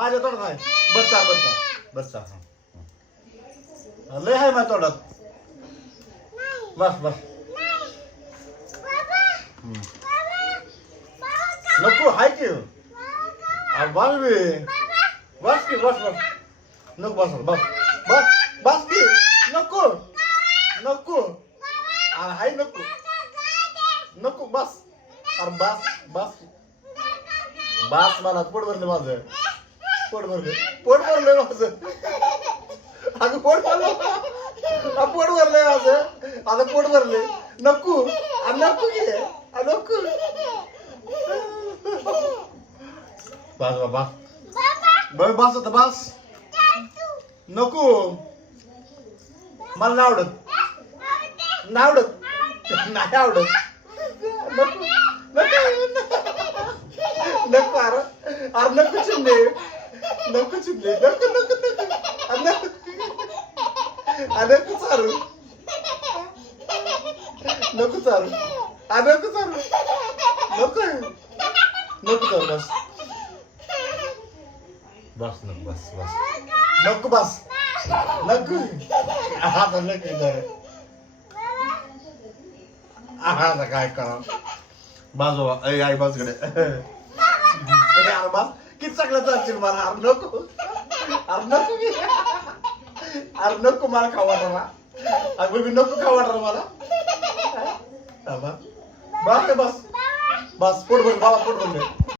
माझ्या तोंडात आहे. बस बस लय आहे माझ्या तोंडात. बस बस नको हाय की बस बस की बस बस नको बस बस बस बस की नको नको हाय नको नको बस अरे बस बस बस मला पोट भरले माझं पोट भरले माझं अगं पोट भरलं पोट भरलंय माझं आता पोट भरले नको नको घे नको बस बाबा बस आता बस नको मला नाही आवडत नाही आवडत नको नको अरे नको चिमणे नको नको चारू नको चारू बस बस नको बस नको आता नको आता काय करा बाजू आई बाजूकडे अरे बस किती चांगलं चालशील मला अरे नको मला खाऊ वाटणार अगं मी नको खाऊ वाटणार मला बस बस पोट भरलं बाबा पोट भरलं